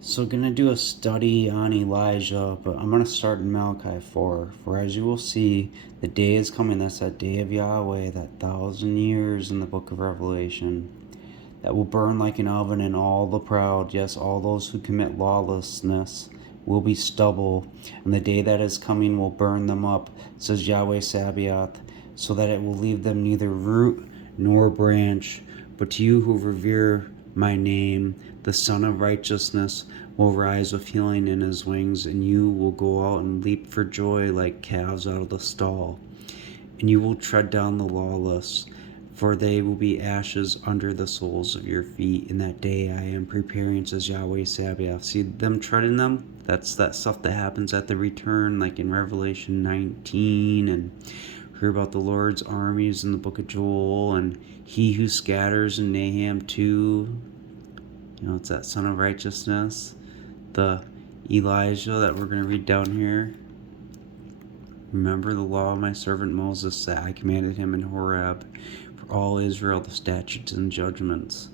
So gonna do a study on Elijah, but I'm gonna start in Malachi 4. For as you will see, the day is coming, that's that day of Yahweh, that 1,000 years in the book of Revelation, that will burn like an oven, and all the proud, yes, all those who commit lawlessness, will be stubble, and the day that is coming will burn them up, says Yahweh Sabaoth, so that it will leave them neither root nor branch. But to you who revere my name, the Son of Righteousness will rise with healing in his wings, and you will go out and leap for joy like calves out of the stall. And you will tread down the lawless, for they will be ashes under the soles of your feet. In that day I am preparing, says Yahweh Sabaoth. See them treading them? That's that stuff that happens at the return, like in Revelation 19, and hear about the Lord's armies in the book of Joel, and he who scatters in Nahum 2. It's that Son of Righteousness. The Elijah that we're going to read down here. Remember the law of my servant Moses, that I commanded him in Horeb, for all Israel, the statutes and judgments.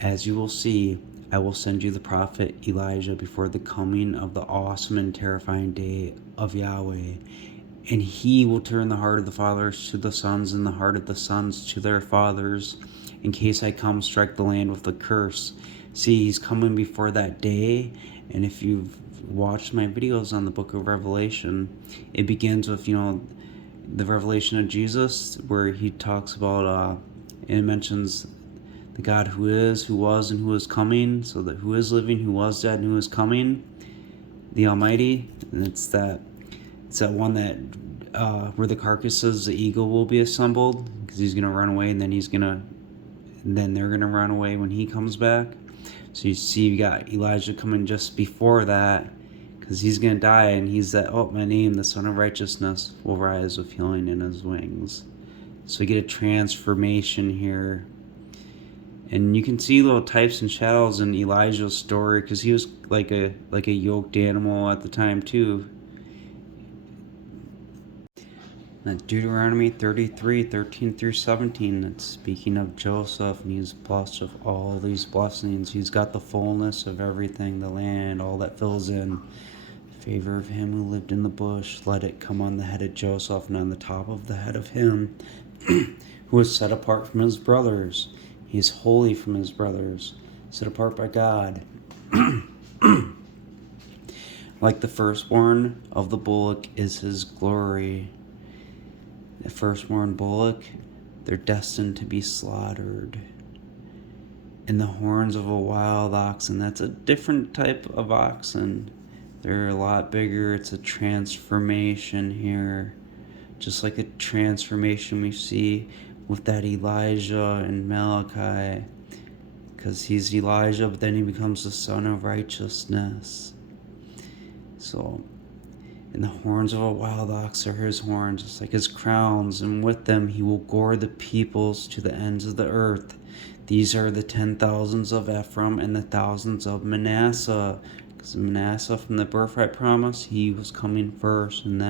As you will see, I will send you the prophet Elijah before the coming of the awesome and terrifying day of Yahweh. And he will turn the heart of the fathers to the sons, and the heart of the sons to their fathers, in case I come strike the land with a curse. See, he's coming before that day. And if you've watched my videos on the book of Revelation, it begins with, the revelation of Jesus, where he talks about, and it mentions the God who is, who was, and who is coming. So that who is living, who was dead, and who is coming, the Almighty. And it's that one that where the carcasses, the eagle will be assembled, because he's gonna run away, and then they're gonna run away when he comes back. So you see, you got Elijah coming just before that, because he's gonna die, and he's that, my name, the Son of Righteousness, will rise with healing in his wings. So we get a transformation here. And you can see little types and shadows in Elijah's story, because he was like a yoked animal at the time too. Deuteronomy 33:13-17, it's speaking of Joseph, and he's blessed with all these blessings. He's got the fullness of everything, the land, all that fills in. Favor of him who lived in the bush, let it come on the head of Joseph, and on the top of the head of him who was set apart from his brothers. He is holy from his brothers, set apart by God. Like the firstborn of the bullock is his glory. The firstborn bullock, they're destined to be slaughtered. And the horns of a wild oxen, that's a different type of oxen. They're a lot bigger. It's a transformation here. Just like a transformation we see with that Elijah and Malachi. Because he's Elijah, but then he becomes the Son of Righteousness. So, and the horns of a wild ox are his horns, just like his crowns, and with them he will gore the peoples to the ends of the earth. These are the 10,000s of Ephraim and the thousands of Manasseh. Because Manasseh, from the birthright promise, he was coming first, and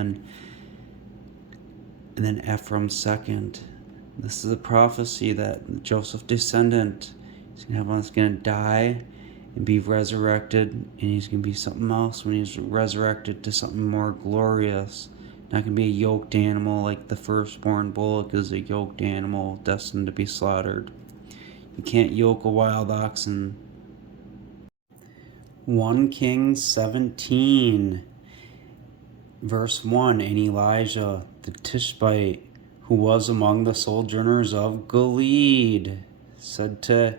then Ephraim second. This is a prophecy that Joseph descendant is going to die and be resurrected, and he's going to be something else when he's resurrected, to something more glorious. Not going to be a yoked animal like the firstborn bullock is a yoked animal destined to be slaughtered. You can't yoke a wild oxen. 1 Kings 17, verse 1, and Elijah the Tishbite, who was among the sojourners of Gilead, said to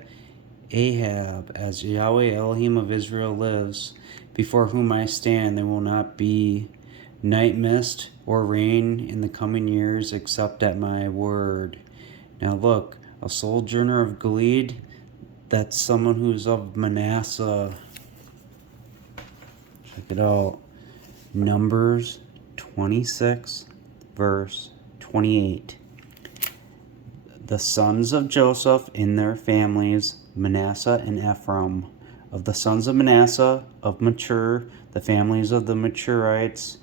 Ahab, as Yahweh Elohim of Israel lives, before whom I stand, there will not be night mist or rain in the coming years except at my word. Now look, a sojourner of Gilead, that's someone who's of Manasseh. Check it out. Numbers 26, verse 28. The sons of Joseph in their families, Manasseh and Ephraim. Of the sons of Manasseh, of Mature, the families of the Maturites,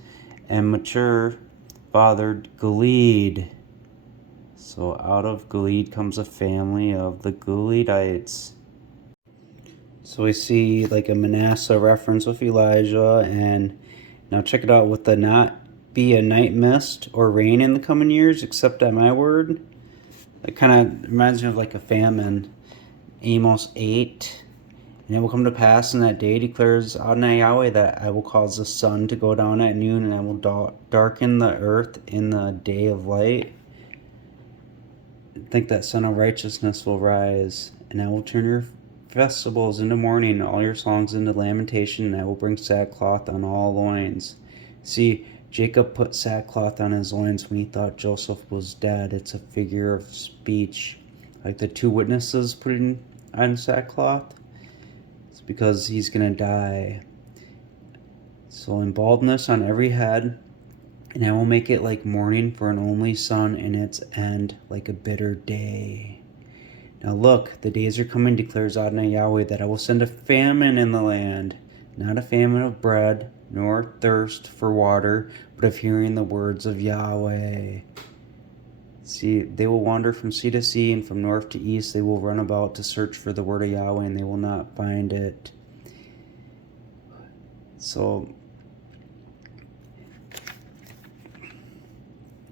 and Mature fathered Gilead. So out of Gilead comes a family of the Gileadites. So we see like a Manasseh reference with Elijah, and now check it out with the not be a night mist or rain in the coming years, except at my word. It kind of reminds me of like a famine. Amos 8. And it will come to pass in that day, declares Adonai Yahweh, that I will cause the sun to go down at noon, and I will darken the earth in the day of light. I think that sun of righteousness will rise, and I will turn your festivals into mourning, and all your songs into lamentation, and I will bring sackcloth on all loins. See, Jacob put sackcloth on his loins when he thought Joseph was dead. It's a figure of speech. Like the two witnesses putting on sackcloth. It's because he's going to die. So in baldness on every head, and I will make it like mourning for an only son in its end, like a bitter day. Now look, the days are coming, declares Adonai Yahweh, that I will send a famine in the land, not a famine of bread, nor thirst for water, but of hearing the words of Yahweh. See, they will wander from sea to sea, and from north to east they will run about to search for the word of Yahweh, and they will not find it. So,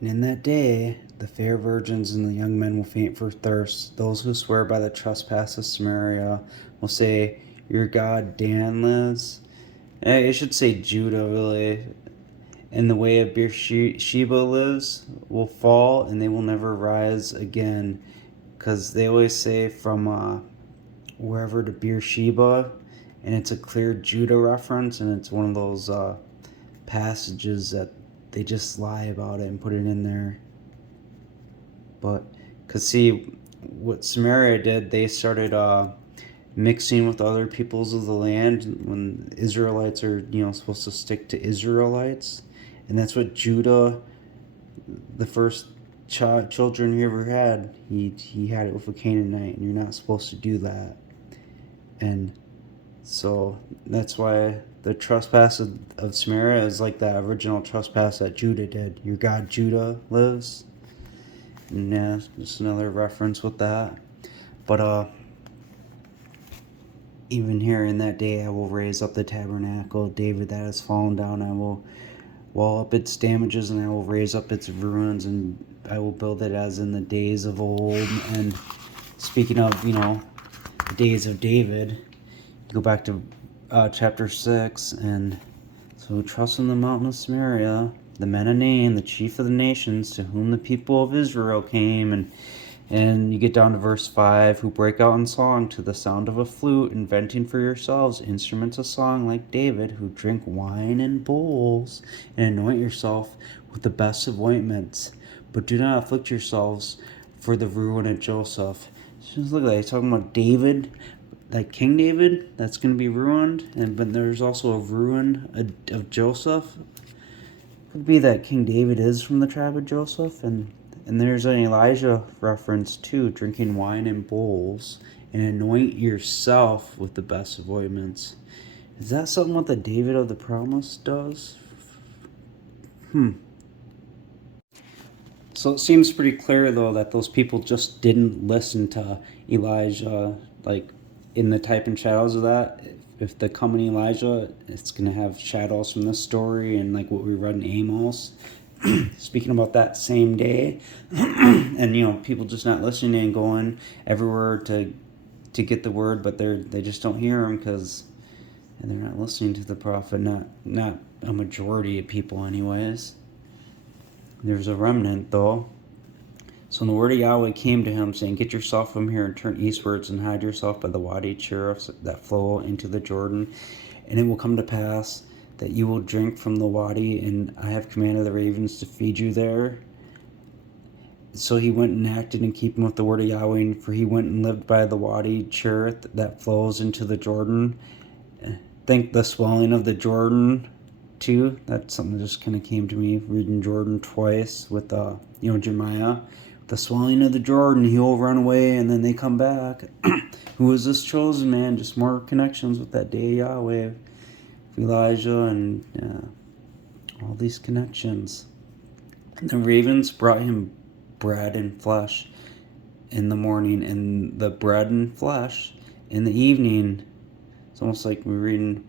and in that day, the fair virgins and the young men will faint for thirst. Those who swear by the trespass of Samaria will say, your God Dan lives. It should say Judah, really. And the way of Beersheba lives will fall, and they will never rise again. Because they always say from wherever to Beersheba, and it's a clear Judah reference, and it's one of those passages that they just lie about it and put it in there. But, because see, what Samaria did, they started mixing with other peoples of the land when Israelites are, supposed to stick to Israelites. And that's what Judah, the first children he ever had, he had it with a Canaanite, and you're not supposed to do that. And so that's why the trespass of Samaria is like that original trespass that Judah did. Your God Judah lives. And yeah, just another reference with that. But even here in that day I will raise up the tabernacle of David that has fallen down. I will wall up its damages, and I will raise up its ruins, and I will build it as in the days of old. And speaking of, the days of David, go back to chapter 6, and so trust in the mountain of Samaria, the men of Nain, the chief of the nations, to whom the people of Israel came, and you get down to verse 5, who break out in song to the sound of a flute, inventing for yourselves instruments of song like David, who drink wine in bowls, and anoint yourself with the best of ointments. But do not afflict yourselves for the ruin of Joseph. Just look at that. He's talking about David, like King David, that's going to be ruined. But there's also a ruin of Joseph. Could be that King David is from the tribe of Joseph, and there's an Elijah reference too, drinking wine in bowls, and anoint yourself with the best of ointments. Is that something what the David of the promise does? So it seems pretty clear though that those people just didn't listen to Elijah, like in the type and shadows of that. If the coming Elijah, it's going to have shadows from this story and like what we read in Amos. Speaking about that same day, and people just not listening and going everywhere to get the word, but they just don't hear him because they're not listening to the prophet. Not a majority of people, anyways. There's a remnant though. So the word of Yahweh came to him, saying, get yourself from here and turn eastwards and hide yourself by the Wadi Cherith that flow into the Jordan, and it will come to pass that you will drink from the wadi, and I have commanded the ravens to feed you there. So he went and acted in keeping with the word of Yahweh, for he went and lived by the Wadi Cherith that flows into the Jordan. Think the swelling of the Jordan too. That's something that just kind of came to me reading Jordan twice with Jeremiah. The swelling of the Jordan, he will run away, and then they come back. Who is this chosen man? Just more connections with that day of Yahweh. Elijah and all these connections. And the ravens brought him bread and flesh in the morning, and the bread and flesh in the evening. It's almost like we're reading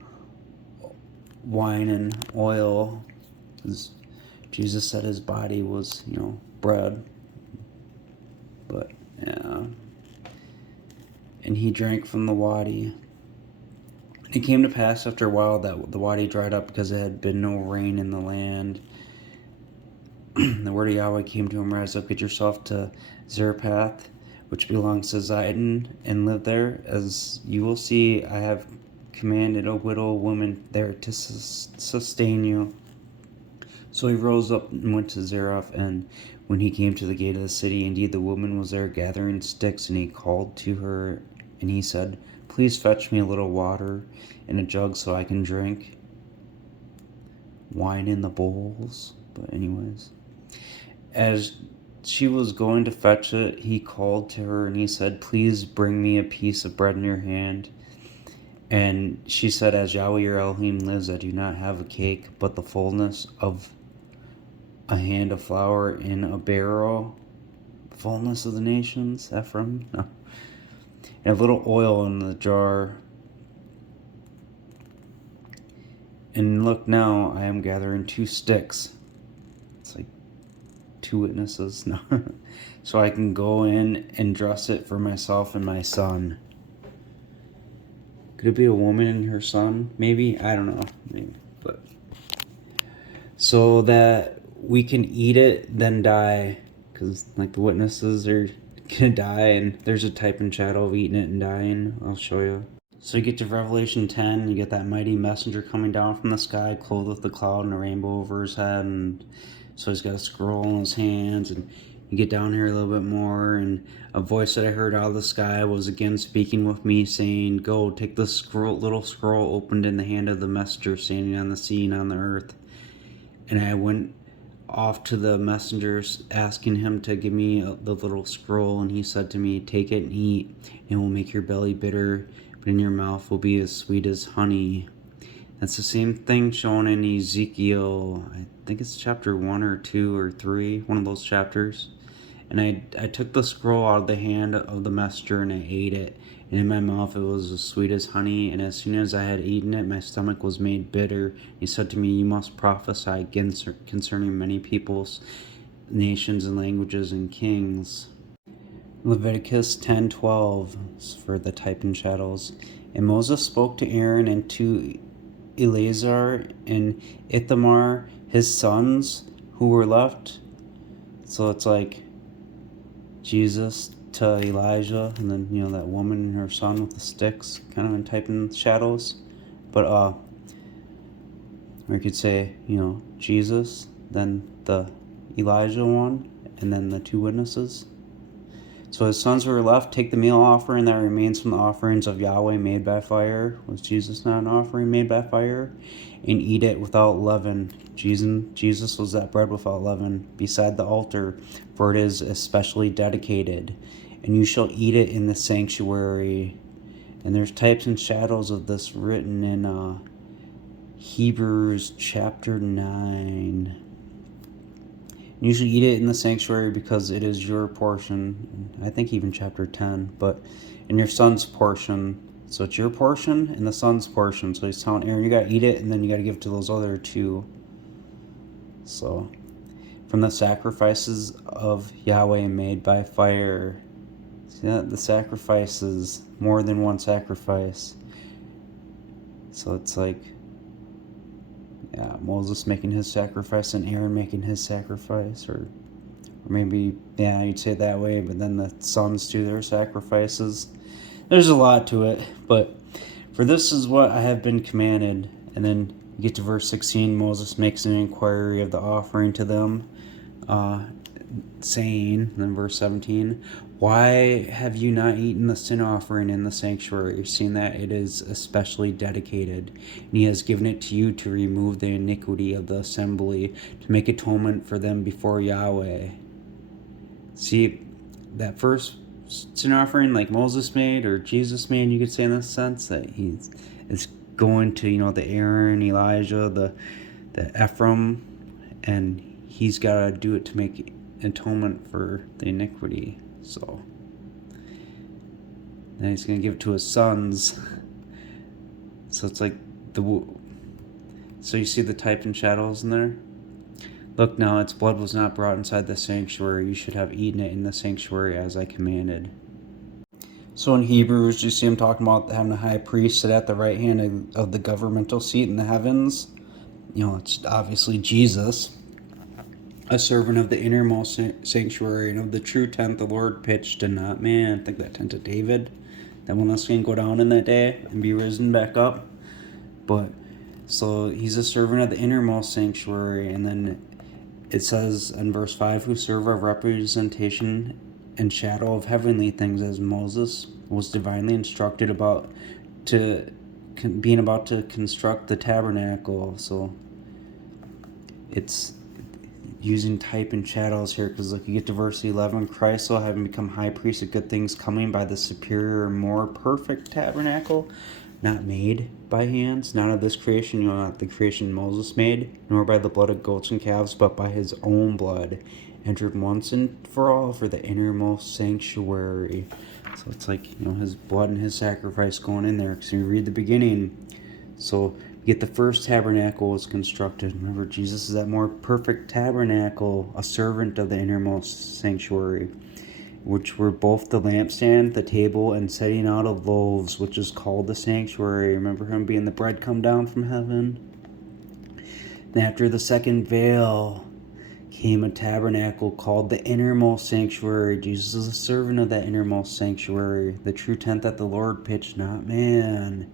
wine and oil. Jesus said his body was, bread. But, yeah. And he drank from the wadi. It came to pass after a while that the wadi dried up because there had been no rain in the land. The word of Yahweh came to him, rise up, get yourself to Zarephath, which belongs to Zidon, and live there. As you will see, I have commanded a widow woman there to sustain you. So he rose up and went to Zarephath, and when he came to the gate of the city, indeed the woman was there gathering sticks, and he called to her, and he said, please fetch me a little water in a jug so I can drink. Wine in the bowls. But anyways, as she was going to fetch it, he called to her and he said, please bring me a piece of bread in your hand. And she said, as Yahweh your Elohim lives, I do not have a cake, but the fullness of a hand of flour in a barrel. Fullness of the nations, Ephraim? No. And a little oil in the jar. And look now, I am gathering 2 sticks. It's like 2 witnesses. No. So I can go in and dress it for myself and my son. Could it be a woman and her son? Maybe? I don't know. Maybe. But so that we can eat it, then die. Because like the witnesses are gonna die, and there's a type and shadow of eating it and dying. I'll show you. So you get to Revelation 10, you get that mighty messenger coming down from the sky, clothed with the cloud and a rainbow over his head, and so he's got a scroll in his hands, and you get down here a little bit more, and a voice that I heard out of the sky was again speaking with me, saying, go, take the little scroll opened in the hand of the messenger standing on the sea and on the earth. And I went off to the messengers, asking him to give me the little scroll, and he said to me, take it and eat, and it will make your belly bitter, but in your mouth will be as sweet as honey. That's the same thing shown in Ezekiel, I think it's chapter 1 or 2 or 3, one of those chapters. And I took the scroll out of the hand of the messenger and I ate it, and in my mouth it was as sweet as honey, and as soon as I had eaten it, my stomach was made bitter. He said to me, you must prophesy concerning many peoples, nations and languages and kings. Leviticus 10:12 for the type and shadows. And Moses spoke to Aaron and to Eleazar and Ithamar, his sons, who were left. So it's like Jesus to Elijah, and then that woman and her son with the sticks, kind of in type and shadows. But or you could say Jesus, then the Elijah one, and then the 2 witnesses. So his sons who were left take the meal offering that remains from the offerings of Yahweh made by fire. Was Jesus not an offering made by fire? And eat it without leaven. Jesus was that bread without leaven beside the altar, for it is especially dedicated. And you shall eat it in the sanctuary. And there's types and shadows of this written in Hebrews chapter 9. You should eat it in the sanctuary because it is your portion. I think even chapter 10, but in your son's portion. So it's your portion and the son's portion. So he's telling Aaron, you got to eat it, and then you got to give it to those other 2. So from the sacrifices of Yahweh made by fire. See that? The sacrifices, more than one sacrifice. So it's like, Moses making his sacrifice and Aaron making his sacrifice, or maybe, you'd say it that way, but then the sons do their sacrifices. There's a lot to it, but for this is what I have been commanded. And then you get to verse 16, Moses makes an inquiry of the offering to them, saying, and then verse 17, why have you not eaten the sin offering in the sanctuary, seeing that it is especially dedicated? And he has given it to you to remove the iniquity of the assembly, to make atonement for them before Yahweh. See, that first sin offering like Moses made or Jesus made, you could say in this sense, that he's going to, the Aaron, Elijah, the Ephraim, and he's got to do it to make atonement for the iniquity. So then he's going to give it to his sons. So it's like so you see the type and shadows in there? Look now, its blood was not brought inside the sanctuary. You should have eaten it in the sanctuary as I commanded. So in Hebrews, you see him talking about having a high priest sit at the right hand of the governmental seat in the heavens. It's obviously Jesus, a servant of the innermost sanctuary and of the true tent the Lord pitched and not man. I think that tent of David. That one else can go down in that day and be risen back up. But so he's a servant of the innermost sanctuary, and then it says in verse 5, who serve a representation and shadow of heavenly things, as Moses was divinely instructed about being about to construct the tabernacle. So it's using type and shadows here, because look, you get to verse 11, Christ, so having become high priest of good things, coming by the superior and more perfect tabernacle, not made by hands, not of this creation, not the creation Moses made, nor by the blood of goats and calves, but by his own blood, entered once and for all for the innermost sanctuary. So it's like, his blood and his sacrifice going in there, because you read the beginning. So yet the first tabernacle was constructed. Remember, Jesus is that more perfect tabernacle, a servant of the innermost sanctuary, which were both the lampstand, the table, and setting out of loaves, which is called the sanctuary. Remember him being the bread come down from heaven? And after the second veil came a tabernacle called the innermost sanctuary. Jesus is a servant of that innermost sanctuary, the true tent that the Lord pitched, not man,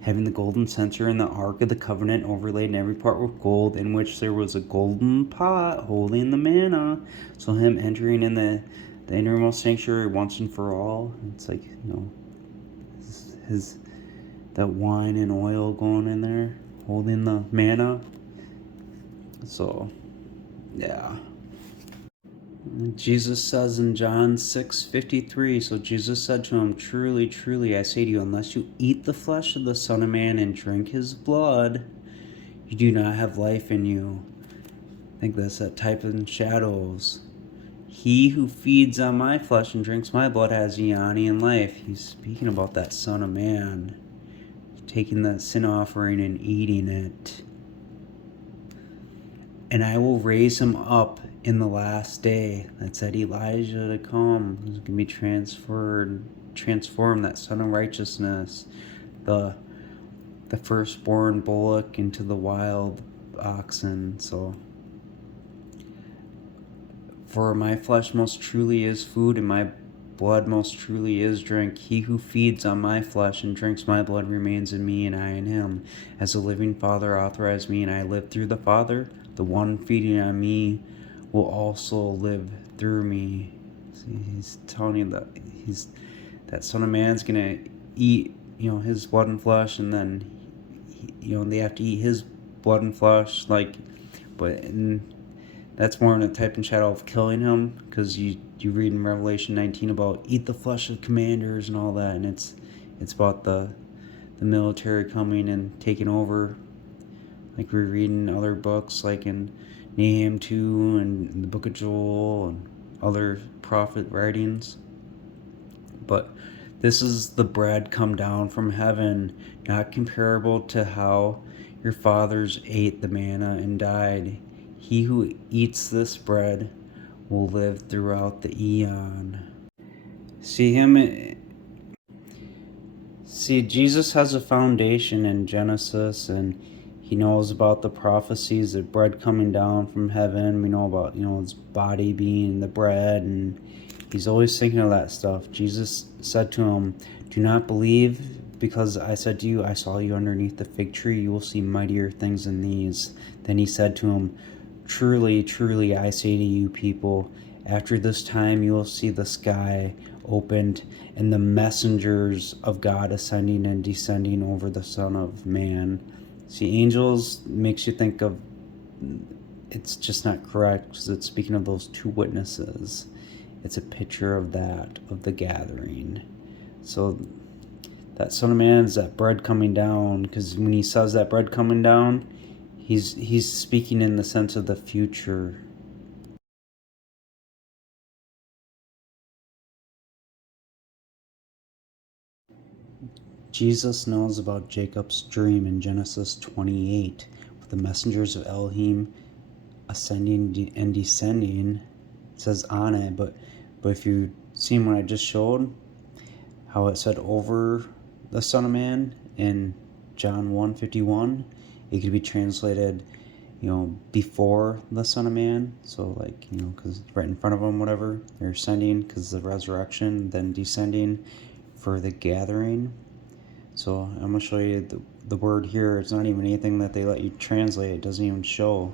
having the golden censer and the ark of the covenant overlaid in every part with gold, in which there was a golden pot holding the manna. So him entering in the innermost sanctuary once and for all. It's like, his that wine and oil going in there, holding the manna. So, yeah. Jesus says in John 6:53, so Jesus said to him, truly, truly, I say to you, unless you eat the flesh of the Son of Man and drink his blood, you do not have life in you. I think that's that type in shadows. He who feeds on my flesh and drinks my blood has eon life. He's speaking about that Son of Man, taking the sin offering and eating it. And I will raise him up in the last day. That's that Elijah to come. He's going to be transformed, that Son of Righteousness, the firstborn bullock into the wild oxen. So, for my flesh most truly is food, and my blood most truly is drink. He who feeds on my flesh and drinks my blood remains in me, and I in him. As the living Father authorized me, and I live through the Father, the one feeding on me will also live through me. See, he's telling you that that Son of Man's gonna eat, his blood and flesh, and then, they have to eat his blood and flesh, that's more in a type and shadow of killing him, because you read in Revelation 19 about eat the flesh of commanders and all that, and it's about the military coming and taking over, like we read in other books, like in Nahum 2 and in the book of Joel and other prophet writings. But this is the bread come down from heaven, not comparable to how your fathers ate the manna and died. He who eats this bread will live throughout the eon. See, Jesus has a foundation in Genesis, and he knows about the prophecies of bread coming down from heaven. We know about, his body being the bread, and he's always thinking of that stuff. Jesus said to him, do not believe because I said to you, I saw you underneath the fig tree. You will see mightier things than these. Then he said to him, truly, truly, I say to you people, after this time you will see the sky opened and the messengers of God ascending and descending over the Son of Man. See, angels makes you think of, it's just not correct, because it's speaking of those two witnesses. It's a picture of that, of the gathering. So that Son of Man is that bread coming down, because when he says that bread coming down, he's speaking in the sense of the future. Jesus knows about Jacob's dream in Genesis 28, with the messengers of Elohim ascending and descending. It says on it, but if you seen what I just showed, how it said over the Son of Man in John 1:51, it could be translated, before the Son of Man. So like, because right in front of them, whatever, they're ascending because of the resurrection, then descending for the gathering. So I'm going to show you the word here. It's not even anything that they let you translate. It doesn't even show.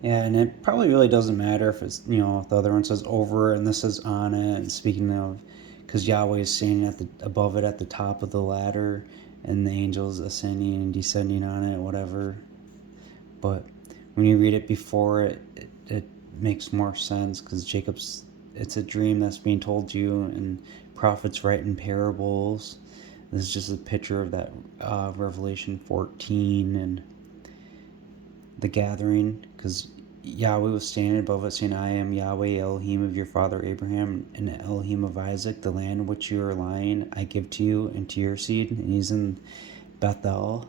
Yeah, and it probably really doesn't matter if it's, if the other one says over and this is on it. And speaking of, because Yahweh is standing above it at the top of the ladder, and the angels ascending and descending on it, whatever. But when you read it before it makes more sense, because it's a dream that's being told to you, and prophets write in parables. This is just a picture of that Revelation 14 and the gathering, because Yahweh was standing above it saying, I am Yahweh Elohim of your father Abraham and Elohim of Isaac. The land which you are lying I give to you and to your seed. And he's in Bethel.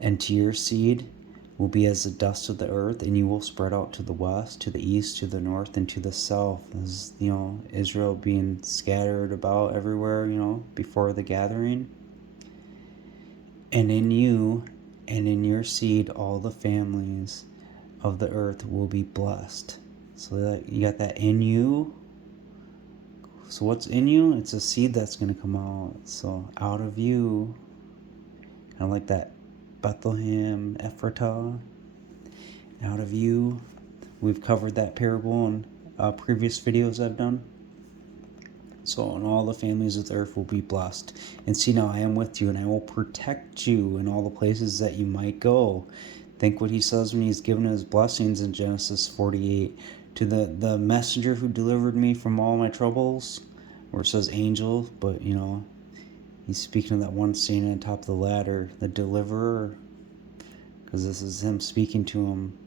And to your seed will be as the dust of the earth, and you will spread out to the west, to the east, to the north, and to the south. This is, Israel being scattered about everywhere, before the gathering. And in you and in your seed all the families of the earth will be blessed. So that you got that in you. So what's in you? It's a seed that's going to come out. So out of you, kind of like that Bethlehem, Ephratah, out of you. We've covered that parable in previous videos I've done. So, and all the families of the earth will be blessed. And see, now I am with you, and I will protect you in all the places that you might go. Think what he says when he's given his blessings in Genesis 48. To the messenger who delivered me from all my troubles, where it says angel, but he's speaking of that one standing on top of the ladder, the deliverer, because this is him speaking to him.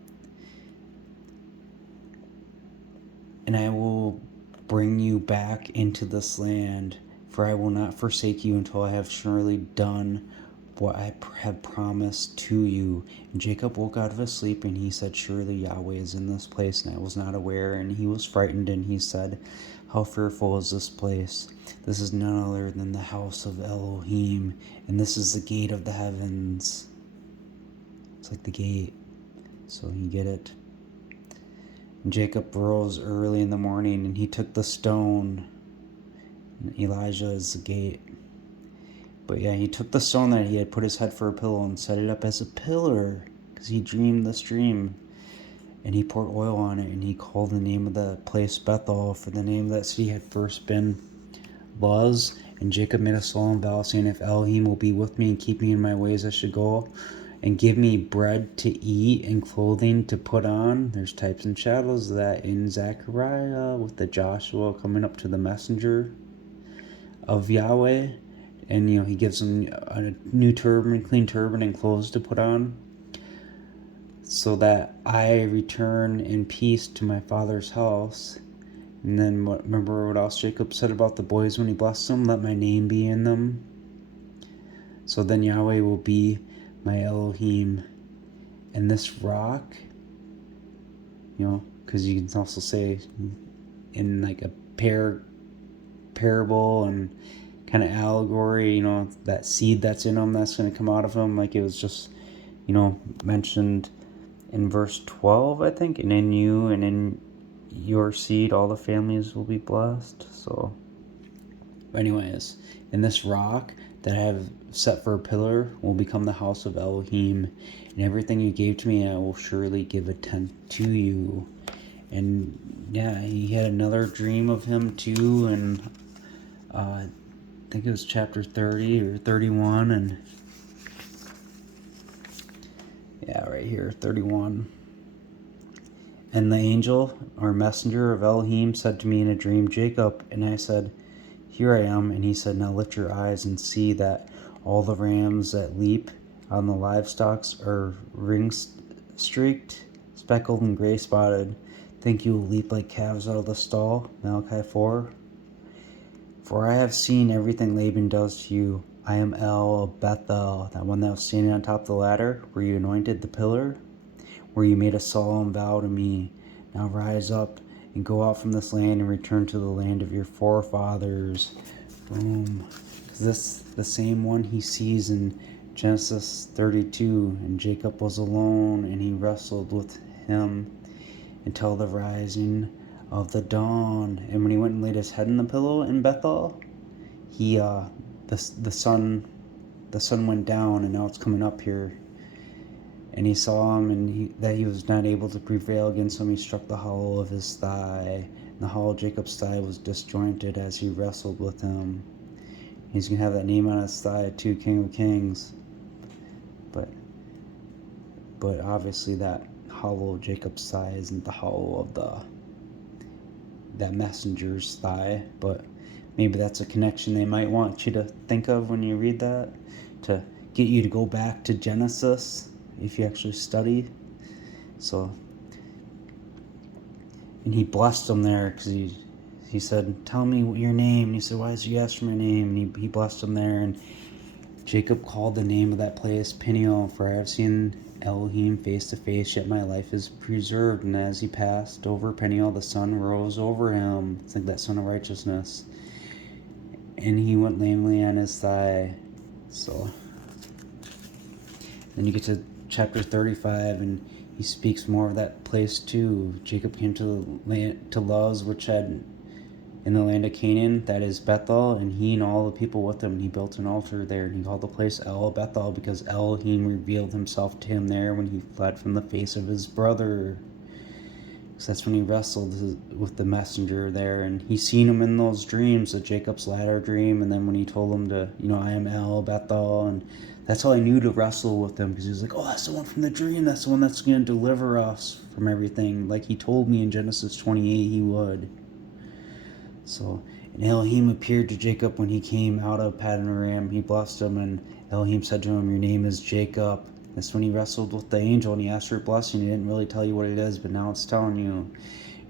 And I will bring you back into this land, for I will not forsake you until I have surely done what I have promised to you. And Jacob woke out of his sleep, and he said, surely Yahweh is in this place, and I was not aware. And he was frightened, and he said, how fearful is this place? This is none other than the house of Elohim, and this is the gate of the heavens. It's like the gate, so you get it. And Jacob rose early in the morning, and he took the stone. And Elijah is the gate. But yeah, he took the stone that he had put his head for a pillow and set it up as a pillar, because he dreamed this dream. And he poured oil on it, and he called the name of the place Bethel, for the name of that city had first been Luz. And Jacob made a solemn vow, saying, if Elohim will be with me and keep me in my ways, I should go and give me bread to eat and clothing to put on. There's types and shadows of that in Zechariah, with the Joshua coming up to the messenger of Yahweh. And he gives him a new turban, clean turban, and clothes to put on, so that I return in peace to my father's house. And then remember what else Jacob said about the boys when he blessed them? Let my name be in them. So then Yahweh will be my Elohim. And this rock, because you can also say in like a parable and kind of allegory, that seed that's in them that's going to come out of him, like it was just, mentioned in verse 12, I think, and in you and in your seed all the families will be blessed. So anyways, in this rock that I have set for a pillar will become the house of Elohim, and everything you gave to me I will surely give a tenth to you. And yeah, he had another dream of him too, and I think it was chapter 30 or 31, and yeah, right here, 31. And the angel, or messenger of Elohim, said to me in a dream, Jacob. And I said, here I am. And he said, now lift your eyes and see that all the rams that leap on the livestock are ring-streaked, speckled, and gray-spotted. think you will leap like calves out of the stall? Malachi 4. For I have seen everything Laban does to you. I am El of Bethel, that one that was standing on top of the ladder, where you anointed the pillar, where you made a solemn vow to me. Now rise up and go out from this land and return to the land of your forefathers. Boom. This the same one he sees in Genesis 32, and Jacob was alone, and he wrestled with him until the rising of the dawn. And when he went and laid his head in the pillow in Bethel, he the sun went down, and now it's coming up here. And he saw him, and that he was not able to prevail against him. He struck the hollow of his thigh, and the hollow of Jacob's thigh was disjointed as he wrestled with him. He's gonna have that name on his thigh too, King of Kings. But obviously that hollow of Jacob's thigh isn't the hollow of that messenger's thigh, but maybe that's a connection they might want you to think of when you read that, to get you to go back to Genesis if you actually study. So, and he blessed him there, because he said, tell me your name. And he said, why did you ask for my name? And he blessed him there, and Jacob called the name of that place Peniel, for I have seen Elohim face to face, yet my life is preserved. And as he passed over Peniel, the sun rose over him. It's like that sun of righteousness. And he went lamely on his thigh. So then you get to chapter 35, and he speaks more of that place too. Jacob came to Luz, which had in the land of Canaan, that is Bethel, and he and all the people with him, and he built an altar there, and he called the place El Bethel, because Elohim revealed himself to him there when he fled from the face of his brother. So that's when he wrestled with the messenger there, and he seen him in those dreams, the Jacob's ladder dream, and then when he told him to, I am El Bethel, and that's how I knew to wrestle with him, because he was like, oh, that's the one from the dream, that's the one that's going to deliver us from everything, like he told me in Genesis 28 he would. So, and Elohim appeared to Jacob when he came out of Paddan Aram. He blessed him, and Elohim said to him, your name is Jacob. That's when he wrestled with the angel, and he asked for a blessing. He didn't really tell you what it is, but now it's telling you,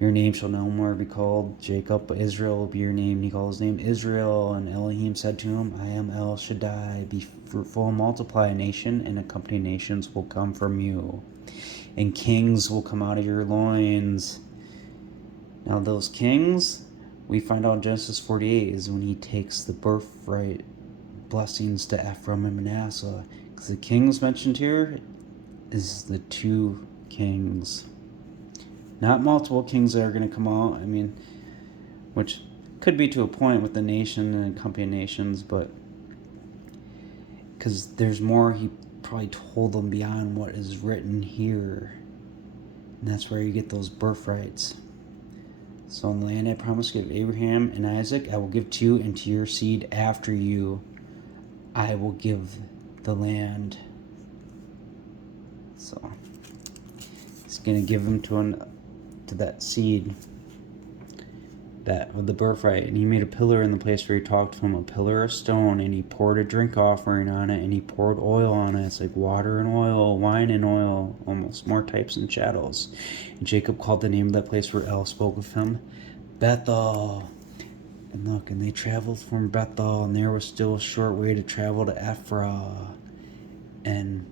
your name shall no more be called Jacob, but Israel will be your name. And he called his name Israel, and Elohim said to him, I am El Shaddai. Be fruitful and multiply. A nation and a company of nations will come from you, and kings will come out of your loins. Now those kings, we find out in Genesis 48 is when he takes the birthright blessings to Ephraim and Manasseh. Because the kings mentioned here is the two kings. Not multiple kings that are going to come out. Which could be to a point with the nation and company of nations, but because there's more he probably told them beyond what is written here. And that's where you get those birthrights. So in the land I promised to give Abraham and Isaac, I will give to you and to your seed after you. I will give the land. So he's going to give them to that seed, that of the birthright. And he made a pillar in the place where he talked to him, a pillar of stone, and he poured a drink offering on it, and he poured oil on it. It's like water and oil, wine and oil, almost more types and shadows. And Jacob called the name of that place where El spoke of him Bethel. And look, and they traveled from Bethel, and there was still a short way to travel to Ephraim. And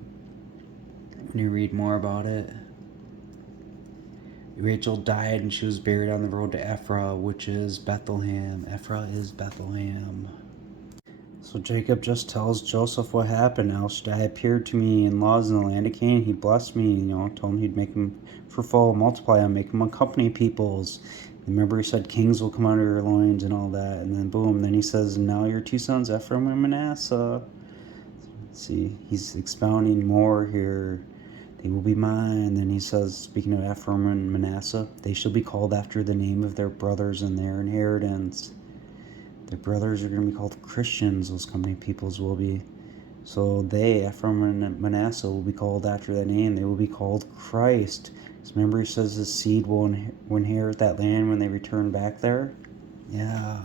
when you read more about it, Rachel died, and she was buried on the road to Ephraim, which is Bethlehem. Ephraim is Bethlehem. So Jacob just tells Joseph what happened. El Shaddai appeared to me in Luz in the land of Canaan. He blessed me, told him he'd make him fruitful, multiply him, make him accompany peoples. Remember, he said kings will come out of your loins and all that. And then boom, then he says, now your two sons, Ephraim and Manasseh. Let's see, he's expounding more here. They will be mine. Then he says, speaking of Ephraim and Manasseh, they shall be called after the name of their brothers and their inheritance. Their brothers are going to be called Christians. Those company peoples will be. So they, Ephraim and Manasseh, will be called after that name. They will be called Christ. Because remember, he says his seed will inherit that land when they return back there. Yeah.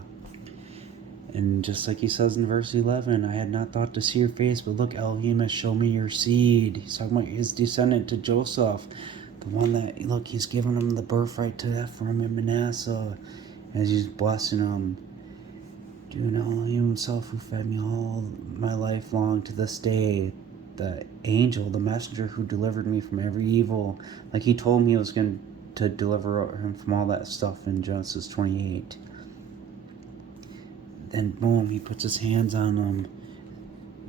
And just like he says in verse 11, I had not thought to see your face, but look, Elohim has shown me your seed. He's talking about his descendant to Joseph. The one that, look, he's giving him the birthright to Ephraim and Manasseh as he's blessing him. Do you know he himself who fed me all my life long to this day? The angel, the messenger who delivered me from every evil. Like he told me he was going to deliver him from all that stuff in Genesis 28. Then boom, he puts his hands on them.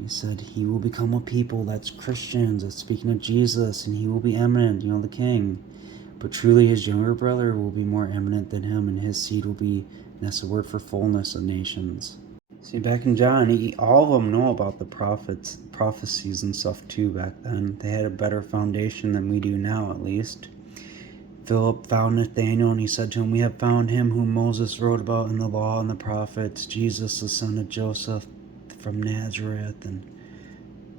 He said he will become a people that's Christians, that's speaking of Jesus, and he will be eminent, the king. But truly his younger brother will be more eminent than him, and his seed will be, and that's the word for fullness of nations. See, back in John, all of them know about the prophecies and stuff too back then. They had a better foundation than we do now, at least. Philip found Nathanael, and he said to him, "We have found him whom Moses wrote about in the law and the prophets, Jesus, the son of Joseph from Nazareth." And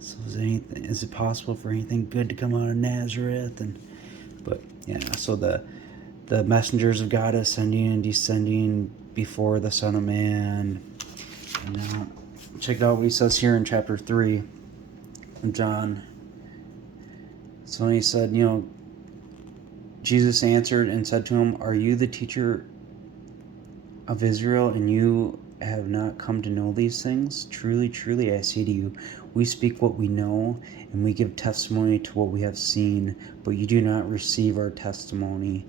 so is it possible for anything good to come out of Nazareth? But yeah, so the messengers of God ascending and descending before the Son of Man. And now check out what he says here in chapter 3 of John. So he said, Jesus answered and said to him, "Are you the teacher of Israel, and you have not come to know these things? Truly, truly, I say to you, we speak what we know, and we give testimony to what we have seen, but you do not receive our testimony.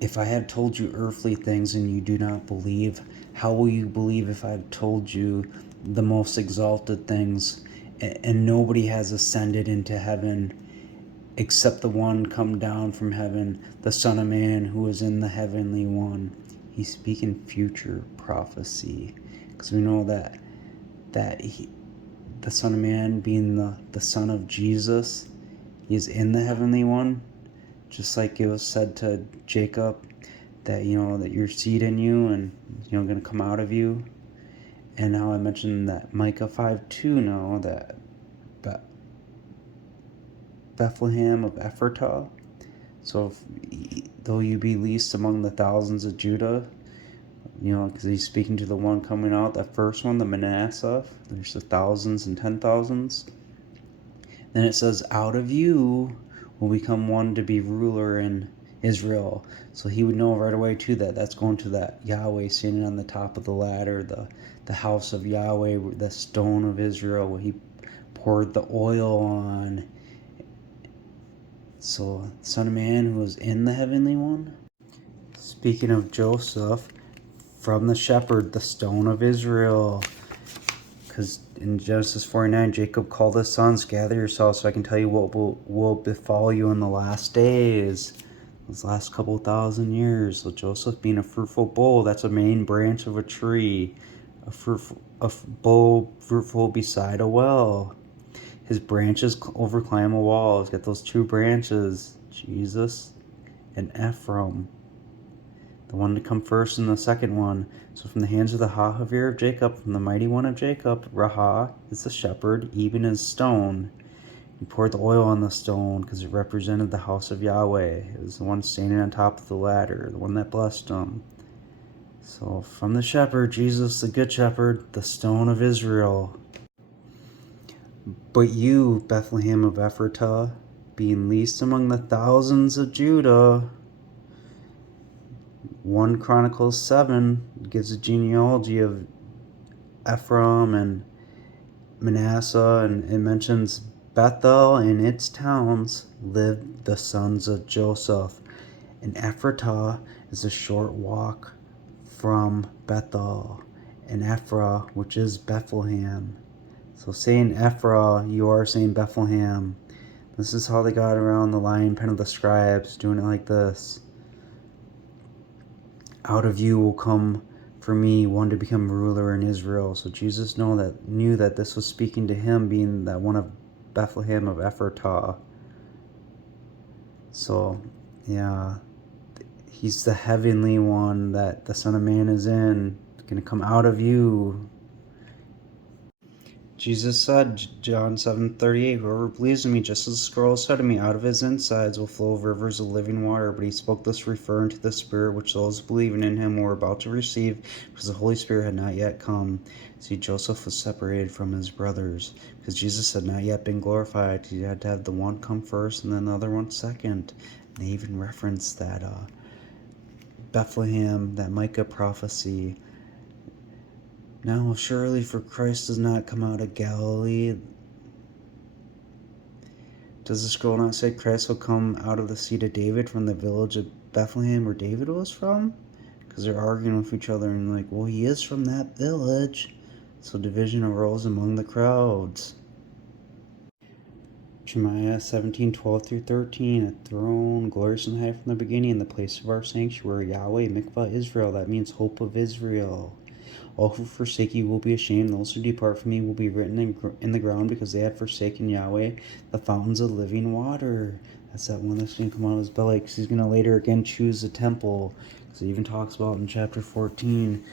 If I have told you earthly things and you do not believe, how will you believe if I have told you the most exalted things? And nobody has ascended into heaven except the one come down from heaven, the Son of Man who is in the heavenly one." He's speaking future prophecy, because we know that the Son of Man, being the Son of Jesus, he is in the heavenly one, just like it was said to Jacob that that your seed in you and going to come out of you. And now I mentioned that Micah 5:2 now that Bethlehem of Ephratah. So though you be least among the thousands of Judah, because he's speaking to the one coming out, that first one, the Manasseh, there's the thousands and 10,000s. Then it says, out of you will become one to be ruler in Israel. So he would know right away too that that's going to that Yahweh standing on the top of the ladder, the house of Yahweh, the stone of Israel, where he poured the oil on. So, Son of Man who was in the heavenly one. Speaking of Joseph, from the shepherd, the stone of Israel. Because in Genesis 49, Jacob called his sons, "Gather yourselves so I can tell you what will befall you in the last days." Those last couple thousand years. So Joseph being a fruitful bowl, that's a main branch of a tree. A bowl fruitful beside a well. His branches overclimb a wall. He's got those two branches, Jesus and Ephraim. The one to come first and the second one. So from the hands of the Hahavir of Jacob, from the mighty one of Jacob, Rahah is the shepherd, even as stone. He poured the oil on the stone because it represented the house of Yahweh. It was the one standing on top of the ladder, the one that blessed him. So from the shepherd, Jesus, the good shepherd, the stone of Israel. But you, Bethlehem of Ephratah, being least among the thousands of Judah. 1 Chronicles 7 gives a genealogy of Ephraim and Manasseh, and it mentions Bethel and its towns lived the sons of Joseph. And Ephratah is a short walk from Bethel, and Ephraim, which is Bethlehem. So saying Ephraim, you are saying Bethlehem. This is how they got around the lion pen of the scribes, doing it like this. Out of you will come for me one to become ruler in Israel. So Jesus knew that this was speaking to him, being that one of Bethlehem of Ephratah. So, yeah, he's the heavenly one that the Son of Man is in. It's going to come out of you. Jesus said, John 7:38, "Whoever believes in me, just as the scroll said to me, out of his insides will flow rivers of living water." But he spoke this referring to the Spirit, which those believing in him were about to receive, because the Holy Spirit had not yet come. See, Joseph was separated from his brothers, because Jesus had not yet been glorified. He had to have the one come first and then the other one second. They even reference that Bethlehem, that Micah prophecy. Now surely for Christ does not come out of Galilee. Does the scroll not say Christ will come out of the seed of David from the village of Bethlehem where David was from? Because they're arguing with each other and like, well, he is from that village. So division arose among the crowds. Jeremiah 17:12-13, a throne, glorious and high from the beginning, in the place of our sanctuary, Yahweh, Mikvah, Israel. That means hope of Israel. All who forsake you will be ashamed. Those who depart from me will be written in the ground, because they have forsaken Yahweh, the fountains of living water. That's that one that's going to come out of his belly, because he's going to later again choose the temple. Because it even talks about in chapter 14,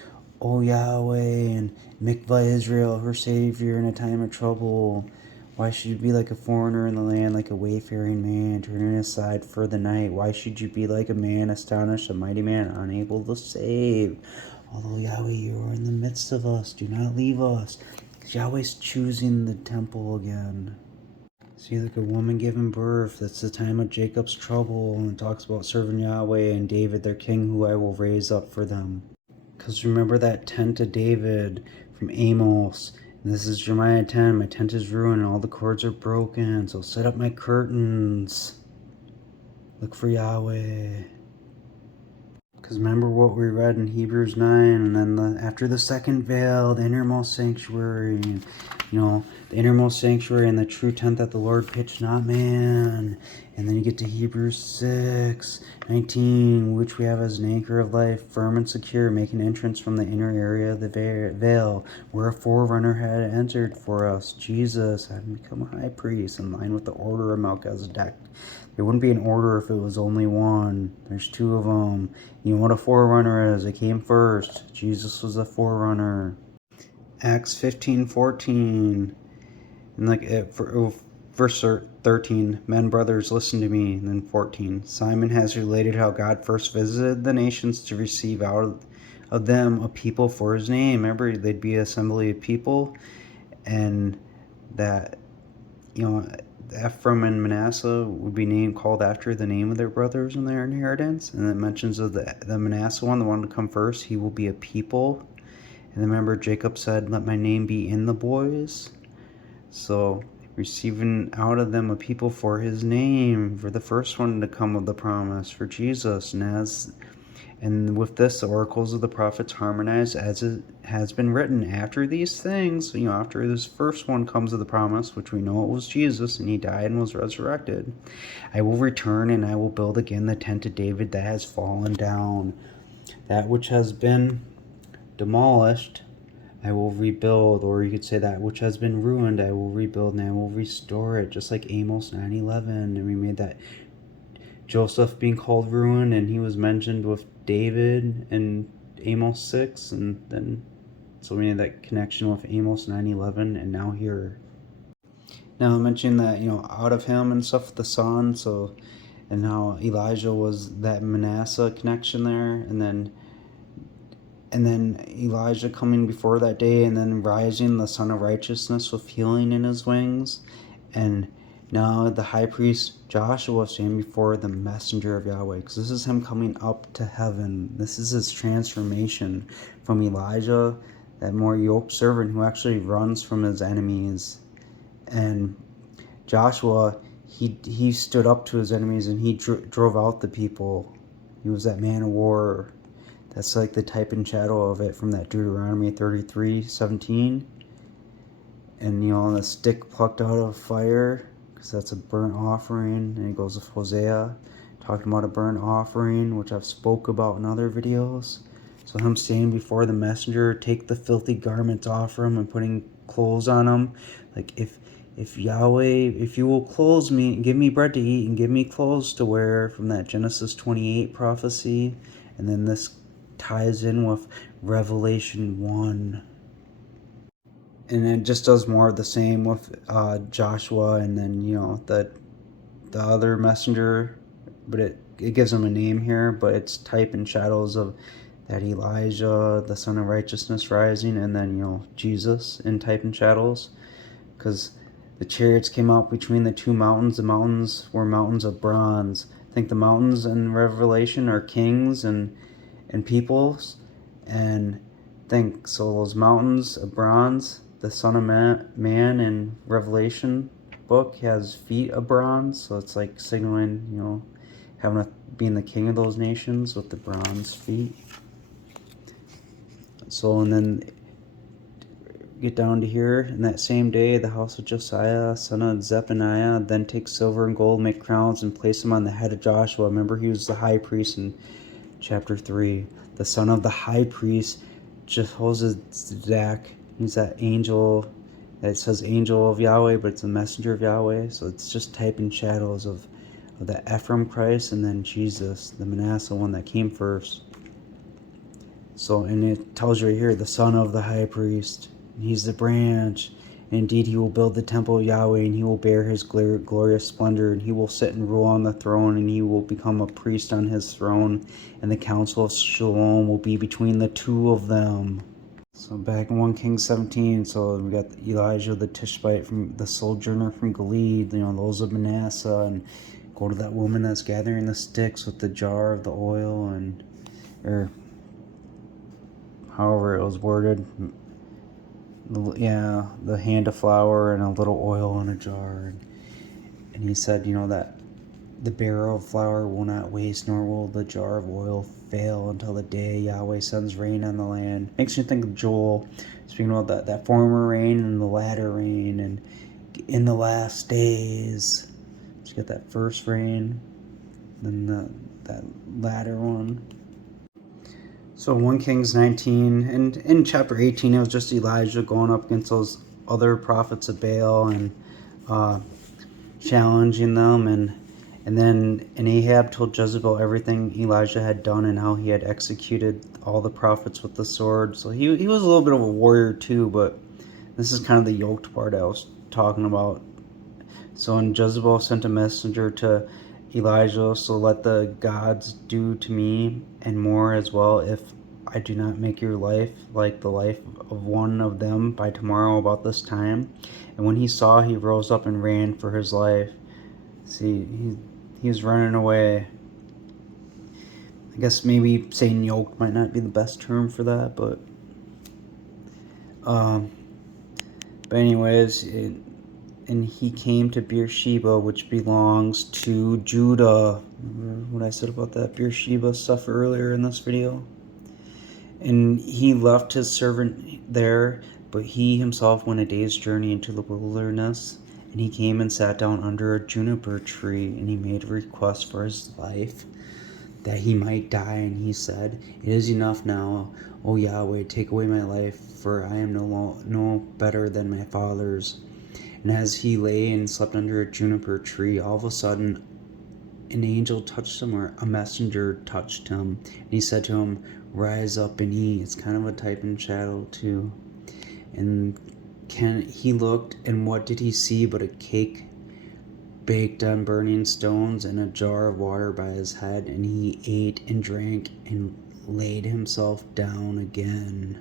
O Yahweh and Mikvah Israel, her Savior in a time of trouble. Why should you be like a foreigner in the land, like a wayfaring man, turning aside for the night? Why should you be like a man astonished, a mighty man, unable to save? Although Yahweh, you are in the midst of us, do not leave us. Because Yahweh's choosing the temple again. See, like a woman giving birth, that's the time of Jacob's trouble, and it talks about serving Yahweh and David, their king, who I will raise up for them. Because remember that tent of David from Amos. And this is Jeremiah 10. My tent is ruined and all the cords are broken. So set up my curtains. Look for Yahweh. Because remember what we read in Hebrews 9. And then after the second veil, the innermost sanctuary. The innermost sanctuary and the true tent that the Lord pitched, not man. And then you get to Hebrews 6:19, which we have as an anchor of life, firm and secure, making entrance from the inner area of the veil, where a forerunner had entered for us, Jesus, having become a high priest in line with the order of Melchizedek. There wouldn't be an order if it was only one. There's two of them. You know what a forerunner is? It came first. Jesus was a forerunner. Acts 15:14. And verse 13, men, brothers, listen to me. And then 14, Simon has related how God first visited the nations to receive out of them a people for his name. Remember, they'd be an assembly of people, and that, Ephraim and Manasseh would be called after the name of their brothers and their inheritance. And it mentions of the Manasseh one, the one to come first, he will be a people. And remember, Jacob said, let my name be in the boys. So, receiving out of them a people for his name, for the first one to come of the promise, for Jesus. And with this, the oracles of the prophets harmonized, as it has been written. After these things, after this first one comes of the promise, which we know it was Jesus, and he died and was resurrected, I will return and I will build again the tent of David that has fallen down. That which has been demolished, I will rebuild. Or you could say that which has been ruined, I will rebuild and I will restore it. Just like Amos 9:11. And we made that Joseph being called ruined, and he was mentioned with David in Amos 6. And then, so we made that connection with Amos 9:11. And now here. Now I mentioned that, out of him and stuff with the son. So, and how Elijah was that Manasseh connection there. And then Elijah coming before that day, and then rising, the Son of Righteousness, with healing in his wings. And now the high priest Joshua standing before the messenger of Yahweh, because this is him coming up to heaven. This is his transformation from Elijah, that more yoked servant who actually runs from his enemies. And Joshua, he stood up to his enemies and he drove out the people. He was that man of war. That's like the type and shadow of it from that Deuteronomy 33:17. And, the stick plucked out of fire, because that's a burnt offering. And it goes with Hosea, talking about a burnt offering, which I've spoke about in other videos. So him standing before the messenger, take the filthy garments off him and putting clothes on him. Like, if Yahweh, if you will clothe me, give me bread to eat and give me clothes to wear, from that Genesis 28 prophecy. And then this ties in with Revelation 1. And it just does more of the same with Joshua, and then, the other messenger, but it gives him a name here, but it's type and shadows of that Elijah, the Son of Righteousness, rising, and then, Jesus in type and shadows, because the chariots came out between the two mountains. The mountains were mountains of bronze. think the mountains in Revelation are kings and peoples, and think so those mountains of bronze, the Son of Man in Revelation book has feet of bronze, so it's like signaling, being the king of those nations with the bronze feet. So, and then get down to here. In that same day, the house of Josiah, son of Zephaniah, then take silver and gold, make crowns, and place them on the head of Joshua. Remember, he was the high priest in chapter 3. The son of the high priest, Jehozadak. He's that angel. It says angel of Yahweh, but it's a messenger of Yahweh. So it's just typing shadows of the Ephraim Christ and then Jesus, the Manasseh one that came first. So, and it tells you right here, the son of the high priest. He's the branch. And indeed, he will build the temple of Yahweh, and he will bear his glorious splendor, and he will sit and rule on the throne, and he will become a priest on his throne, and the council of Shalom will be between the two of them. So back in 1 Kings 17, so we got Elijah the Tishbite, from the sojourner from Gilead, those of Manasseh, and go to that woman that's gathering the sticks with the jar of the oil, or however it was worded. The hand of flour and a little oil in a jar. And he said, that the barrel of flour will not waste, nor will the jar of oil fail until the day Yahweh sends rain on the land. Makes me think of Joel, speaking about that former rain and the latter rain, and in the last days. You get that first rain, then that latter one. So 1 Kings 19, and in chapter 18, it was just Elijah going up against those other prophets of Baal and challenging them, and then Ahab told Jezebel everything Elijah had done and how he had executed all the prophets with the sword. So he was a little bit of a warrior too, but this is kind of the yoked part I was talking about. So when Jezebel sent a messenger to Elijah, so let the gods do to me and more as well, if I do not make your life like the life of one of them by tomorrow about this time. And when he saw, he rose up and ran for his life. See, he was running away. I guess maybe saying yoked might not be the best term for that, but anyways, and he came to Beersheba, which belongs to Judah. Remember what I said about that Beersheba stuff earlier in this video? And he left his servant there, but he himself went a day's journey into the wilderness. And he came and sat down under a juniper tree, and he made a request for his life, that he might die. And he said, "It is enough now, O Yahweh, take away my life, for I am no better than my fathers." And as he lay and slept under a juniper tree, all of a sudden an angel touched him, or a messenger touched him. And he said to him, "Rise up and eat." It's kind of a type and shadow too. And he looked, and what did he see but a cake baked on burning stones and a jar of water by his head? And he ate and drank and laid himself down again.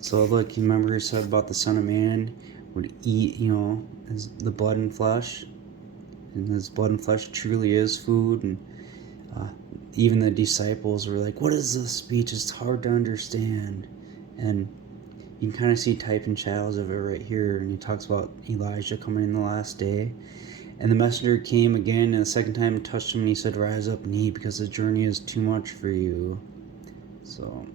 So look, you remember he said about the Son of Man would eat, the blood and flesh, and his blood and flesh truly is food. And even the disciples were like, "What is this speech? It's hard to understand." And you can kind of see type and shadows of it right here. And he talks about Elijah coming in the last day. And the messenger came again, and the second time touched him, and he said, "Rise up and eat, because the journey is too much for you." So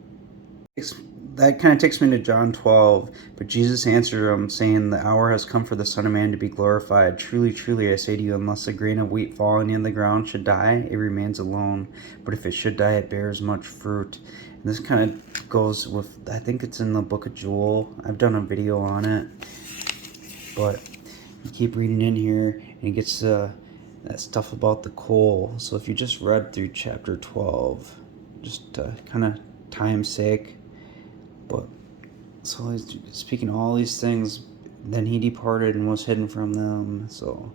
that kind of takes me to John 12. But Jesus answered him, saying, "The hour has come for the Son of Man to be glorified. Truly, truly, I say to you, unless a grain of wheat falling in the ground should die, it remains alone. But if it should die, it bears much fruit." And this kind of goes with, I think it's in the book of Joel. I've done a video on it. But you keep reading in here, and it gets that stuff about the coal. So if you just read through chapter 12, just kind of time's sake. But so he's speaking all these things. Then he departed and was hidden from them. So,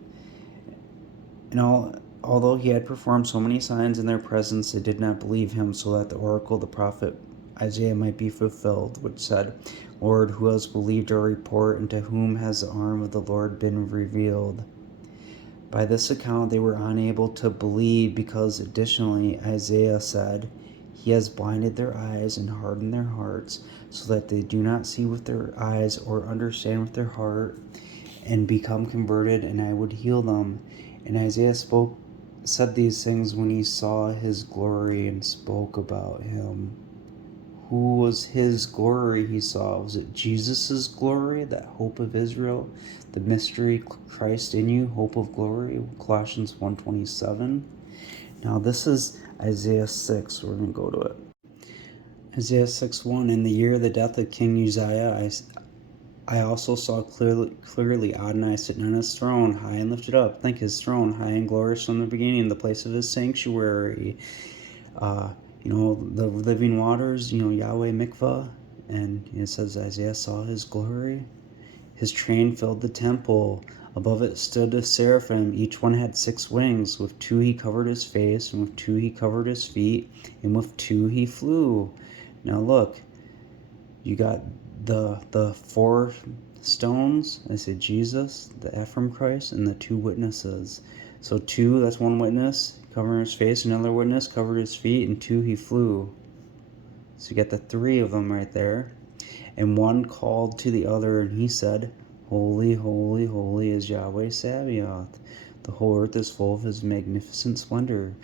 although he had performed so many signs in their presence, they did not believe him, so that the oracle of the prophet Isaiah might be fulfilled, which said, "Lord, who has believed our report, and to whom has the arm of the Lord been revealed?" By this account they were unable to believe, because additionally Isaiah said, He has blinded their eyes and hardened their hearts, so that they do not see with their eyes or understand with their heart and become converted, and I would heal them. And Isaiah said these things when he saw his glory and spoke about him. Who was his glory he saw? Was it Jesus' glory, that hope of Israel, the mystery Christ in you, hope of glory, Colossians 1:27? Now this is Isaiah 6. We're going to go to it. Isaiah 6:1. In the year of the death of King Uzziah, I also saw clearly Adonai sitting on his throne, high and lifted up. Think his throne, high and glorious from the beginning, the place of his sanctuary. The living waters, Yahweh Mikvah. And it says Isaiah saw his glory. His train filled the temple. Above it stood a seraphim. Each one had 6 wings. With 2 he covered his face, and with 2 he covered his feet, and with 2 he flew. Now look, you got the 4 stones. I say Jesus, the Ephraim Christ, and the 2 witnesses. So 2, that's 1 witness covering his face, another witness covered his feet, and 2 he flew. So you got the 3 of them right there. And 1 called to the other, and he said, Holy, holy, holy is Yahweh Sabaoth. The whole earth is full of his magnificent splendor.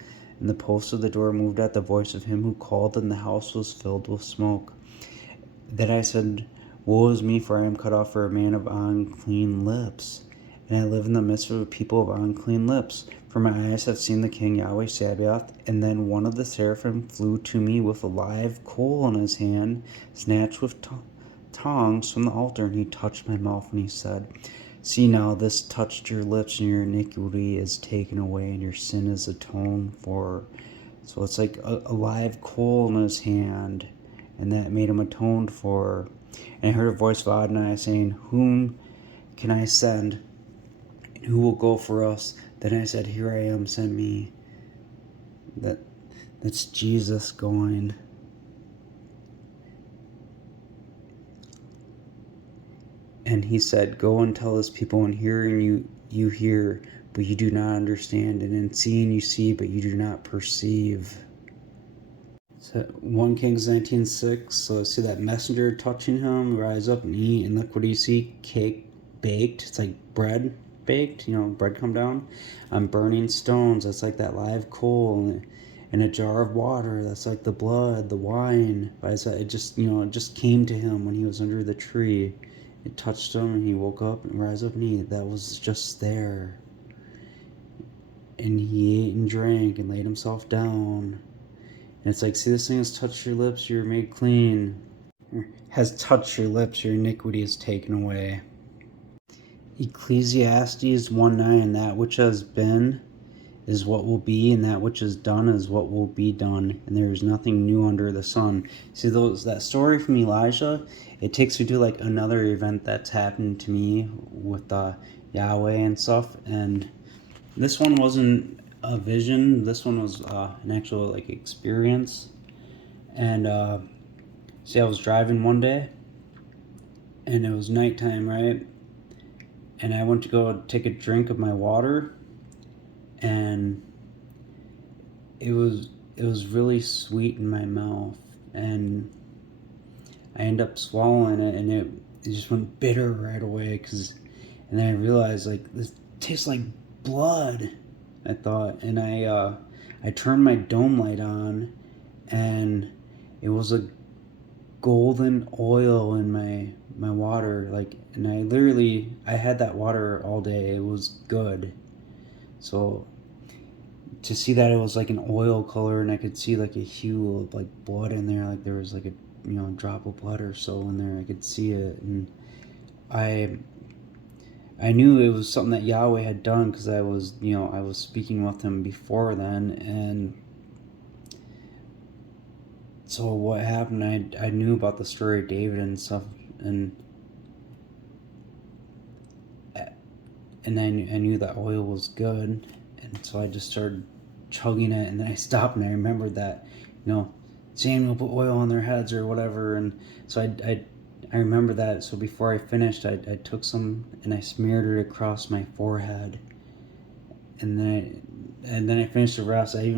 And the posts of the door moved at the voice of him who called, and the house was filled with smoke. Then I said, Woe is me, for I am cut off for a man of unclean lips, and I live in the midst of a people of unclean lips. For my eyes have seen the King Yahweh Sabaoth. And then one of the seraphim flew to me with a live coal in his hand, snatched with tongs from the altar, and he touched my mouth, and he said, See now, this touched your lips, and your iniquity is taken away, and your sin is atoned for. So it's like a live coal in his hand, and that made him atoned for. And I heard a voice of Adonai saying, Whom can I send? And who will go for us? Then I said, Here I am, send me. That's Jesus going. And he said, Go and tell this people, in hearing you hear, but you do not understand, and in seeing you see, but you do not perceive. So 1 Kings 19:6. So I see that messenger touching him, rise up and eat. And look, what do you see? Cake baked. It's like bread baked. Bread come down on burning stones. That's like that live coal. And a jar of water. That's like the blood, the wine. It just came to him when he was under the tree. It touched him, and he woke up and rise up and eat. That was just there. And he ate and drank and laid himself down. And it's like, see, this thing has touched your lips, you're made clean. Has touched your lips, your iniquity is taken away. Ecclesiastes 1:9. That which has been is what will be, and that which is done is what will be done, and there is nothing new under the sun. See, that story from Elijah, it takes me to like another event that's happened to me with Yahweh and stuff. And this one wasn't a vision. This one was an actual like experience. And see, I was driving one day, and it was nighttime, right? And I went to go take a drink of my water, and it was really sweet in my mouth, and I ended up swallowing it, and it just went bitter right away. And then I realized, like, this tastes like blood, I thought. And I turned my dome light on, and it was a golden oil in my water, like, and I had that water all day. It was good. So to see that it was like an oil color, and I could see like a hue of like blood in there, like there was like a drop of blood or so in there. I could see it, and I knew it was something that Yahweh had done, because I was speaking with him before then. And so what happened, I knew about the story of David and stuff, and I knew that oil was good, and so I just started chugging it, and then I stopped, and I remembered that, Samuel put oil on their heads or whatever, and so I remember that. So before I finished, I took some and I smeared it across my forehead, and then I finished the rest. I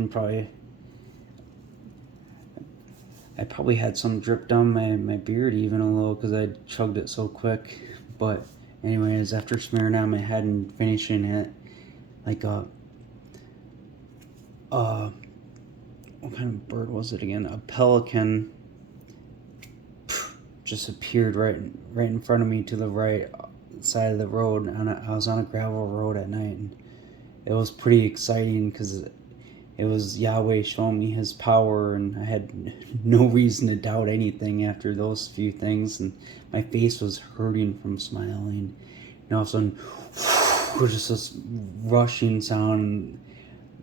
probably had some drip down my beard even a little because I chugged it so quick. But anyways, after smearing on my head and finishing it, like what kind of bird was it again? A pelican just appeared right in front of me to the right side of the road. I was on a gravel road at night, and it was pretty exciting because it was Yahweh showing me His power, and I had no reason to doubt anything after those few things. And my face was hurting from smiling. And all of a sudden, just this rushing sound.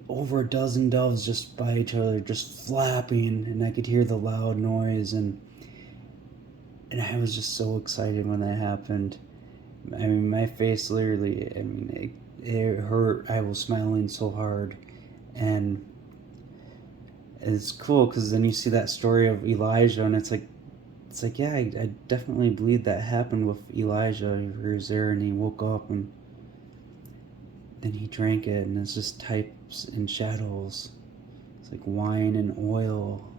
Over a dozen doves just by each other, just flapping, and I could hear the loud noise, and I was just so excited when that happened. I mean, my face literally, I mean, it hurt. I was smiling so hard, and it's cool because then you see that story of Elijah, and it's like, yeah, I definitely believe that happened with Elijah. He was there, and he woke up, and then he drank it, and it's just types and shadows. It's like wine and oil,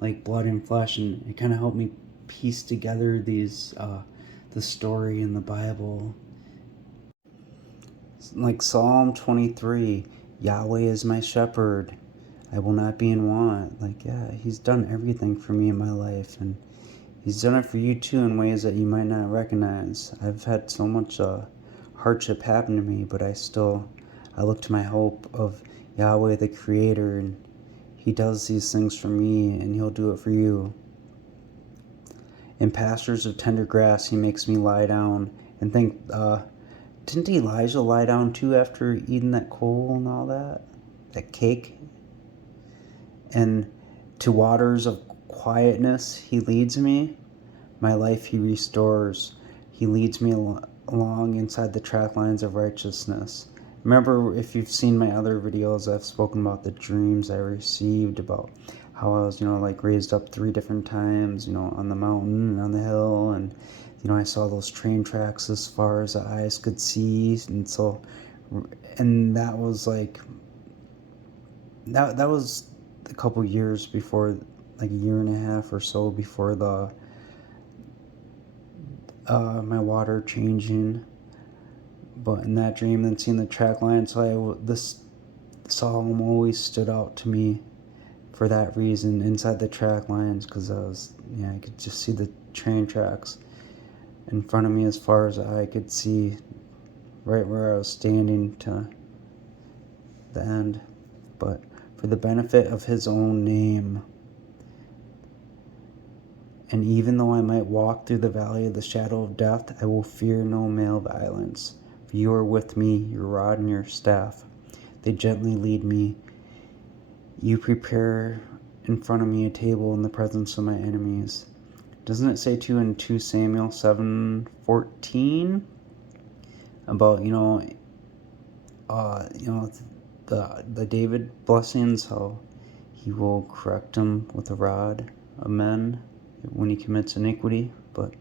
like blood and flesh, and it kind of helped me piece together these the story in the Bible. Like Psalm 23, Yahweh is my shepherd, I will not be in want. Like, yeah, He's done everything for me in my life, and He's done it for you too in ways that you might not recognize. I've had so much hardship happen to me, but I look to my hope of Yahweh the Creator, and He does these things for me, and He'll do it for you. In pastures of tender grass He makes me lie down. And think, didn't Elijah lie down too after eating that coal and all that cake? And to waters of quietness He leads me. My life He restores. He leads me along inside the track lines of righteousness. Remember, if you've seen my other videos, I've spoken about the dreams I received, about how I was, like raised up 3 different times, on the mountain and on the hill, and I saw those train tracks as far as the eyes could see, and that was like that was a couple years before, like a year and a half or so before the my water changing. But in that dream, then seeing the track line, this psalm always stood out to me for that reason, inside the track lines, because I could just see the train tracks in front of me as far as I could see, right where I was standing to the end. But for the benefit of His own name, and even though I might walk through the valley of the shadow of death, I will fear no male violence. For You are with me, Your rod and Your staff, they gently lead me. You prepare in front of me a table in the presence of my enemies. Doesn't it say too in 2 Samuel 7:14 about the David blessings, how He will correct him with a rod of men when he commits iniquity? But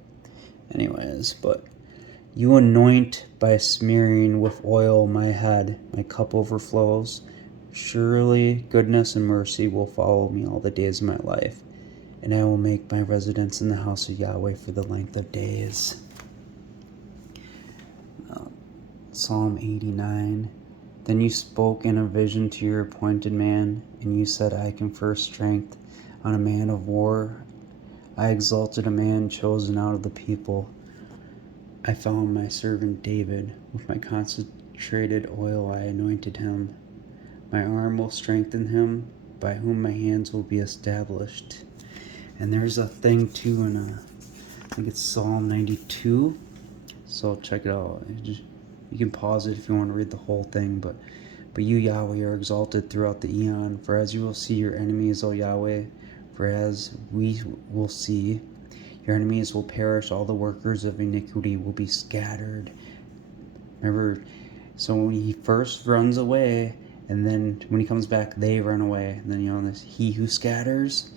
You anoint by smearing with oil my head, my cup overflows. Surely goodness and mercy will follow me all the days of my life, and I will make my residence in the house of Yahweh for the length of days. Psalm 89. Then You spoke in a vision to Your appointed man, and You said, I confer strength on a man of war. I exalted a man chosen out of the people. I found my servant David. With my concentrated oil I anointed him. My arm will strengthen him, by whom my hands will be established. And there's a thing too in I think it's Psalm 92. So check it out. You can pause it if you want to read the whole thing. But You, Yahweh, are exalted throughout the eon. For as You will see Your enemies, O Yahweh, for as we will see, Your enemies will perish. All the workers of iniquity will be scattered. Remember, so when He first runs away, and then when He comes back, they run away. And then, this He who scatters,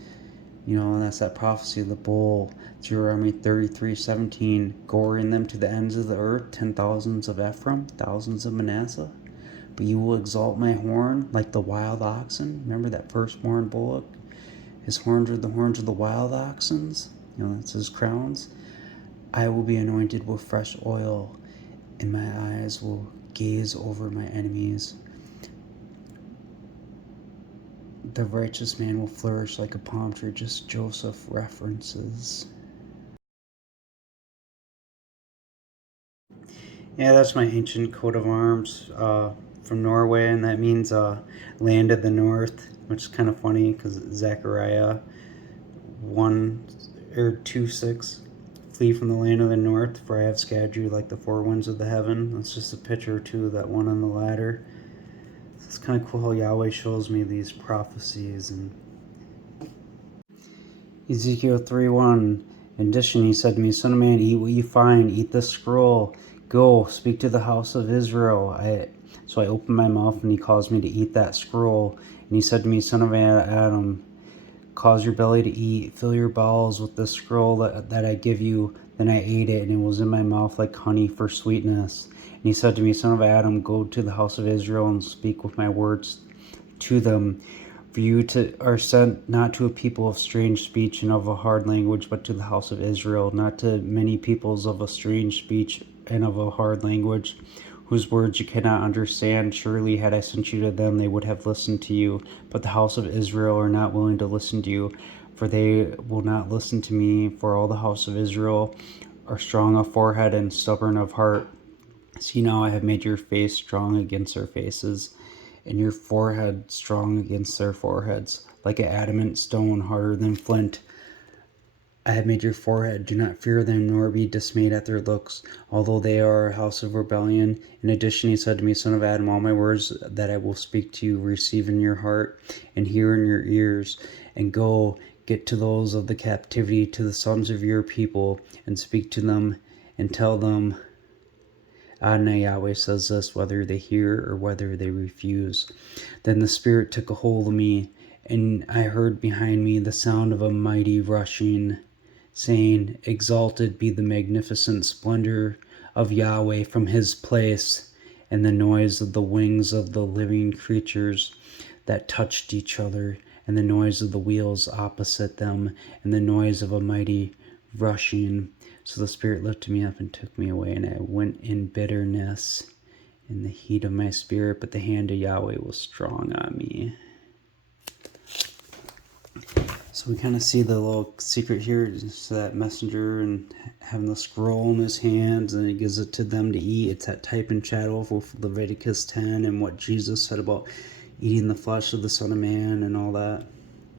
and that's that prophecy of the bull. Deuteronomy 33:17, goring them to the ends of the earth, 10,000s of Ephraim, thousands of Manasseh. But you will exalt my horn like the wild oxen. Remember that firstborn bullock? His horns are the horns of the wild oxens. That's his crowns. I will be anointed with fresh oil, and my eyes will gaze over my enemies. The righteous man will flourish like a palm tree. Just Joseph references. Yeah, that's my ancient coat of arms from Norway, and that means land of the north, which is kind of funny because Zechariah 1 or 2:6, flee from the land of the north, for I have scattered you like the four winds of the heaven. That's just a picture too, that one on the ladder. It's kind of cool how Yahweh shows me these prophecies. And Ezekiel 3:1. In addition, he said to me, Son of man, eat what you find, eat the scroll. Go, speak to the house of Israel. So I opened my mouth, and he caused me to eat that scroll. And he said to me, Son of Adam, cause your belly to eat, fill your bowels with the scroll that I give you. Then I ate it, and it was in my mouth like honey for sweetness. And he said to me, Son of Adam, go to the house of Israel and speak with my words to them. For you are sent not to a people of strange speech and of a hard language, but to the house of Israel, not to many peoples of a strange speech and of a hard language, whose words you cannot understand. Surely had I sent you to them, they would have listened to you. But the house of Israel are not willing to listen to you, for they will not listen to me. For all the house of Israel are strong of forehead and stubborn of heart. See, now I have made your face strong against their faces, and your forehead strong against their foreheads, like an adamant stone harder than flint. I have made your forehead. Do not fear them, nor be dismayed at their looks, although they are a house of rebellion. In addition, he said to me, Son of Adam, all my words that I will speak to you, receive in your heart and hear in your ears, and go, get to those of the captivity, to the sons of your people, and speak to them, and tell them, Adonai Yahweh says this, whether they hear or whether they refuse. Then the Spirit took a hold of me, and I heard behind me the sound of a mighty rushing, saying, Exalted be the magnificent splendor of Yahweh from his place, and the noise of the wings of the living creatures that touched each other, and the noise of the wheels opposite them, and the noise of a mighty rushing. So the Spirit lifted me up and took me away, and I went in bitterness in the heat of my spirit, but the hand of Yahweh was strong on me. So we kind of see the little secret here, is that messenger and having the scroll in his hands, and he gives it to them to eat. It's that type and shadow of Leviticus 10 and what Jesus said about eating the flesh of the Son of Man and all that.